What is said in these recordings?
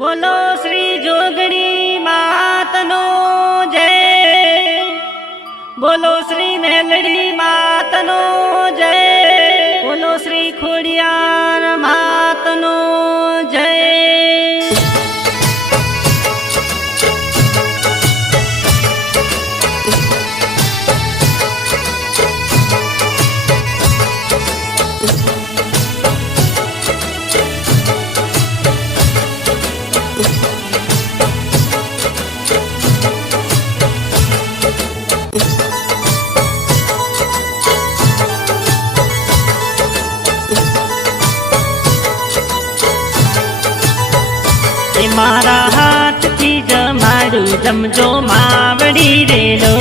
बोलो श्री जोगणी मातनो जय। बोलो श्री मेलड़ी मातनो जय। बोलो श्री खोड़ियार मातनो जय। मारा हाथ थी जमाड़ू जमजो मावड़ी रेलो।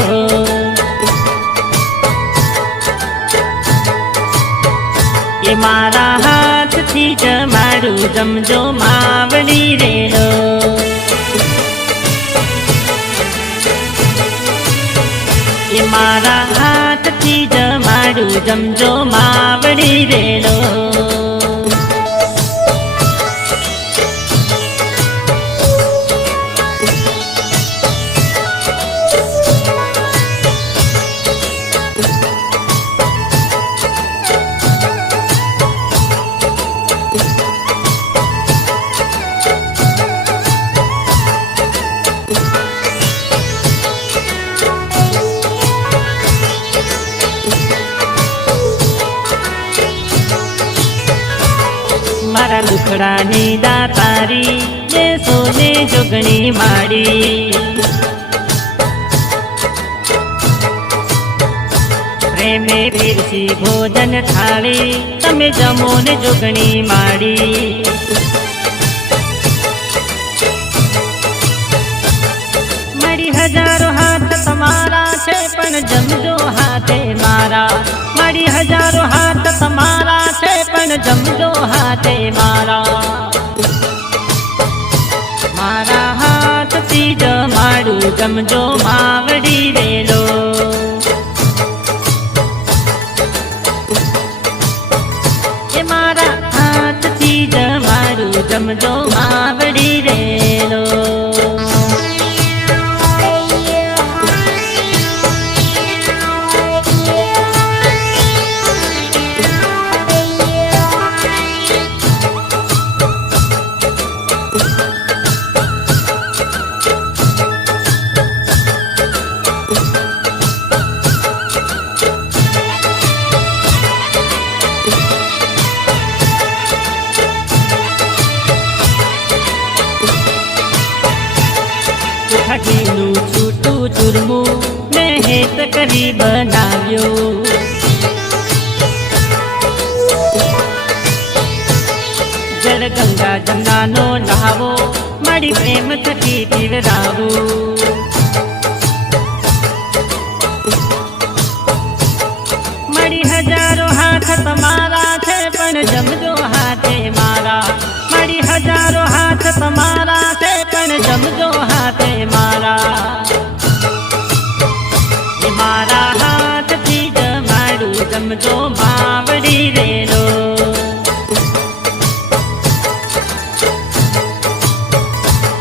ये मारा हाथ थी जमाड़ू जमजो मावड़ी रेलो। ये मारा हाथ थी जमाड़ू जमजो मावड़ी रेलो। मारा दुखड़ा ने दातारी जे सोने जोगणी माड़ी। प्रेमे पीरसी भोजन थाली तमे जमो ने जोगणी माड़ी। मारी हजारों हाथ तमारा छे पण जमजो हाथे मारा। मारी हजारों हाथ तमारा छे पण जमजो हाथे मारा। मारा हाथ थी जमाड़ू जमजो मावड़ी रेलो। ये मारा हाथ थी जमाड़ू जमजो मावड़ी रेलो। ठगीनु छूटू चुरमू ने हेत करी बनाव्यो। जल गंगा जमुना नो नहावो मारी प्रेम थकी पीवरावो। मारी हजारों हाथ तमारा छे पण जमजो हाथे मारा। मारी हजारों हाथ तमारा छे पण जमजो हाथे मारा। ये मारा हाथ थी जमाड़ू जमजो मावड़ी रेलो।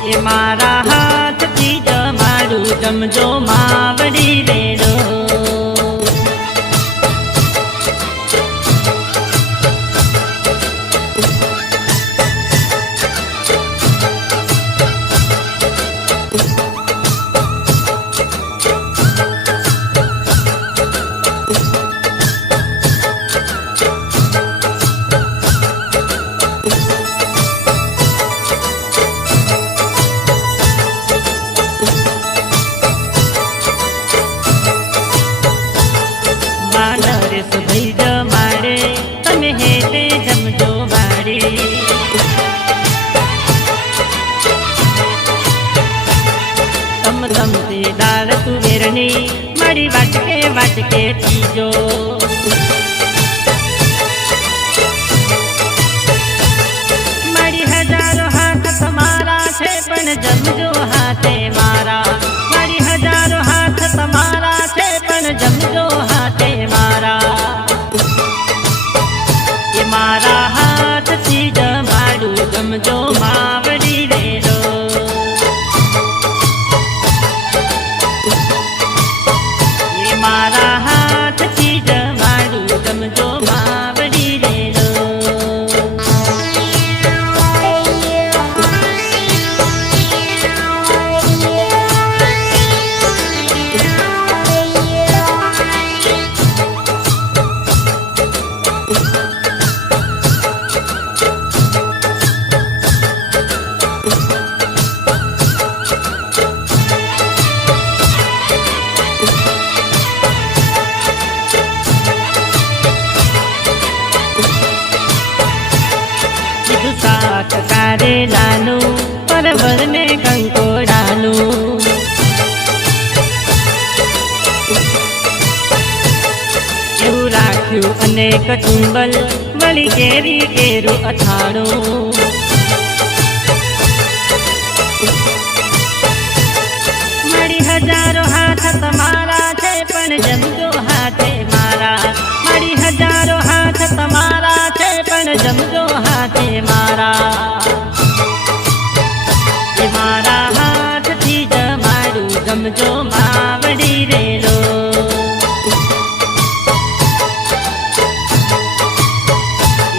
ये मारा हाथ थी जमाड़ू जमजो मावड़ी रेलो। दाल तुवेरनी मारी वाटके पीजो। मारी हजारों हाथ तमारा छे पण जमजो हाथे मारा। मारी हजारों हाथ तमारा छे पण जमजो हाथे मारा। ये मारा हाथ थी जमाड़ू जमजो मावड़ी रेलो। કારેલાનું પરવરને કંકોડાનું એવું રાખ્યું અનેક ચુંબલ વળી કેરી કેરું અથાણું મારી હજારો હાથ તમારા છે પણ જમજો હાથે મારા મારી હજારો હાથ તમારા છે પણ જમજો હાથે મારા એ મારા હાથથી જમાડું જમજો માવડી રેલો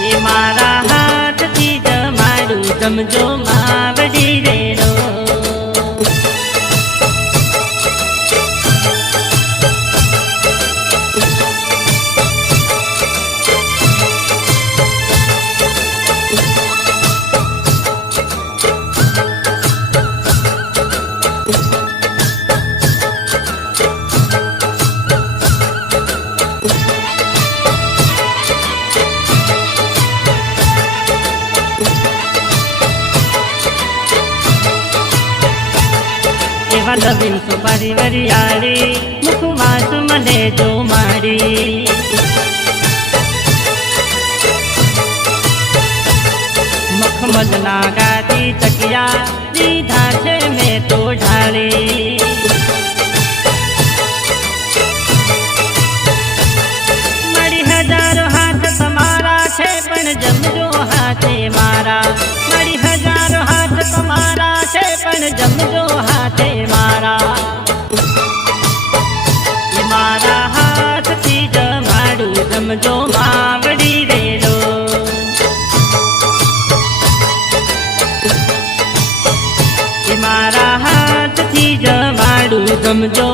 એ મારા હાથથી જમાડું જમજો માવડી રેલો લવિન સુપારી વરિયાળી મુખમાં સુમને જો મારી મખમલના ગાદી તકિયા દીધા છે મેં તો ઢાળી મારી હજારો હાથ તમારા છે પણ જમજો હાથે મારા મારી હજારો હાથ તમારા છે પણ જમજો હાથે મારા એ મારા હાથથી જમાડું જમજો માવડી રેલો એ મારા હાથથી જમાડું જમજો